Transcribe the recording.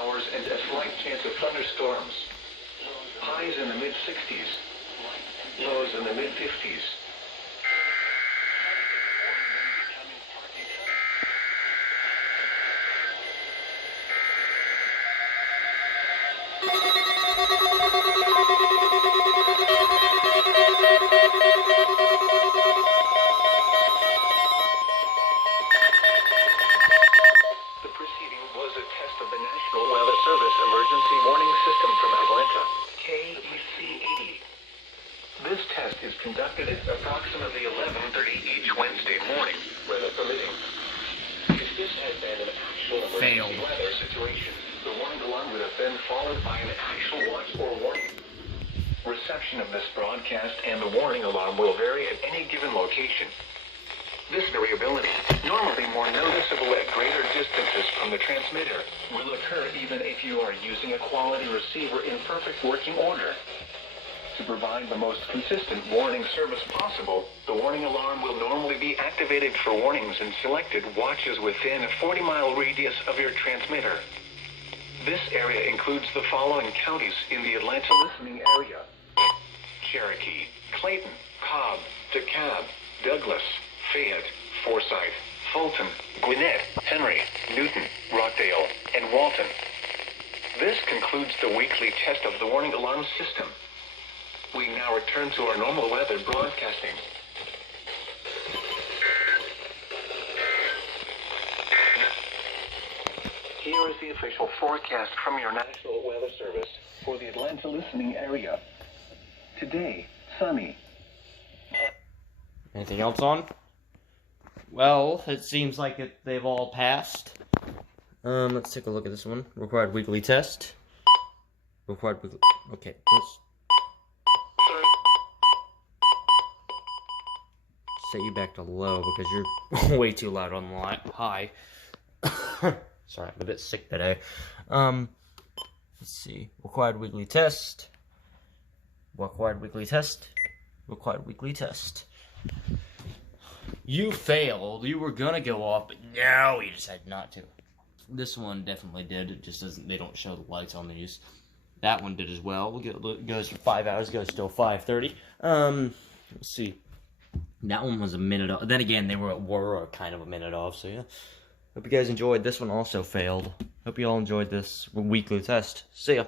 showers and a slight chance of thunderstorms. Highs in the mid-60s. Lows in the mid-50s. The preceding was a test of the National Weather Service Emergency Warning System from Atlanta, KEC-80. This test is conducted at approximately 11:30 each Wednesday morning, weather permitting. If this had been an actual emergency weather situation, the warning alarm would have been followed by an actual watch or warning. Reception of this broadcast and the warning alarm will vary at any given location. This variability, normally more noticeable at greater distances from the transmitter, will occur even if you are using a quality receiver in perfect working order. To provide the most consistent warning service possible, the warning alarm will normally be activated for warnings in selected watches within a 40-mile radius of your transmitter. This area includes the following counties in the Atlanta listening area: Cherokee, Clayton, Cobb, DeKalb, Douglas, Fayette, Forsyth, Fulton, Gwinnett, Henry, Newton, Rockdale, and Walton. This concludes the weekly test of the warning alarm system. We now return to our normal weather broadcasting. Here is the official forecast from your National Weather Service for the Atlanta listening area. Today, sunny. Anything else on? Well, it seems like they've all passed. Let's take a look at this one. Required weekly test. Required weekly... Okay, let's... set you back to low because you're way too loud on the line. High. Sorry, I'm a bit sick today. Let's see. Required weekly test. Required weekly test. Required weekly test. You failed. You were gonna go off, but no, you decided not to. This one definitely did. It just doesn't. They don't show the lights on these. That one did as well. It goes for 5 hours. Goes till 5:30. Let's see. That one was a minute off. Then again, they were kind of a minute off, so yeah. Hope you guys enjoyed. This one also failed. Hope you all enjoyed this weekly test. See ya.